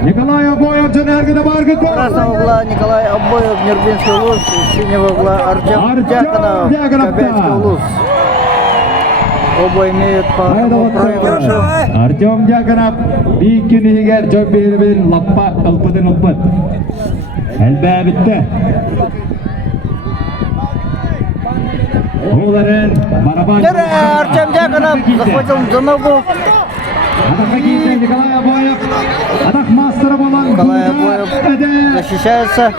Николай Обоев Джанергина Баргатов. Красного угла Николай Обоев, Нербинский улус. Синего угла Артем Дьяконов, Кобельский улус. Оба имеют по одному проигрышу. Артем Дьяконов Бикинигер Джобилбин Лаппа Алпадын Алпад. Әлбә битте. Оларын барабан. Артем Дьяконов захватил ногу. Николай Обоев. Атак мастера болан. Николай Обоев защищается.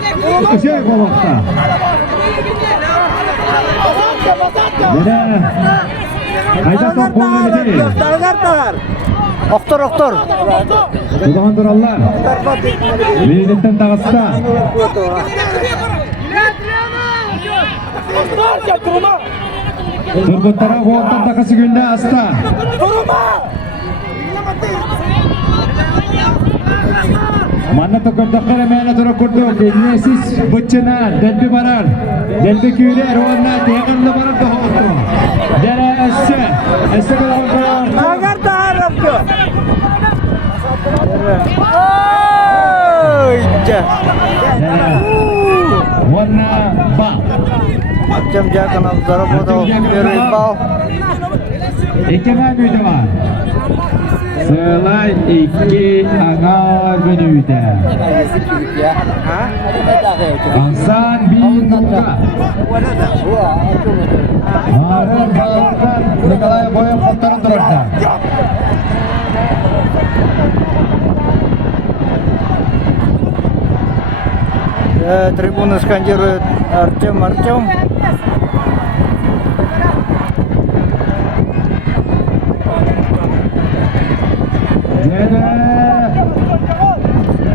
Оқтор. Туған тұралар. Мейдеттен тағыста. Тұрғыттара оғыттан тақысы күнде аста. Манна тоқырдаққары мәні тұра күрдік. Елнесіз бұтчына дәлбі барар. Дәлбі күйлер оғынна теғынды барар тұғылды. Дәрі әсі қылауын қылауын. Ағар тағар өпті. Ванна бал. Артем Дьяконов заработал первый балл. Екемен үйді бар. Сылай 2 аңар бен үйді. Аңсан бейін нұтқа. Арын балықтан Николай Обоев қоттарын тұрырды. Трибуны скандируют Артем.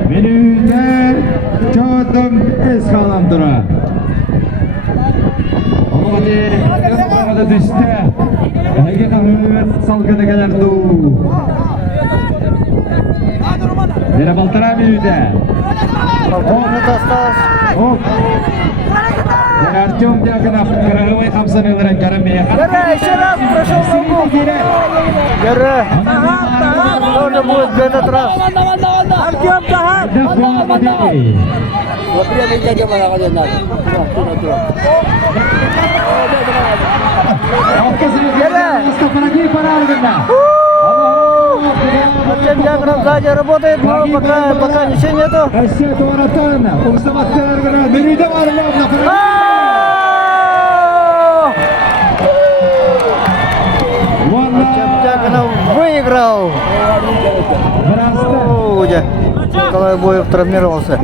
Menüde çoğutum es kalan dura. Ama da düştü. Hagi kahvet salgıda kadar du. Dere baltara menüde. Полминуты осталось. Артем Дьяконов кырыгыбай хамсаныларын карамия. Еще раз прошел ногу. Тоже будет в этот раз. Артем Тахар. Артем Дьяконов сзади работает, но пока ничего нету. Артем Дьяконов выиграл. Николай Обоев травмировался.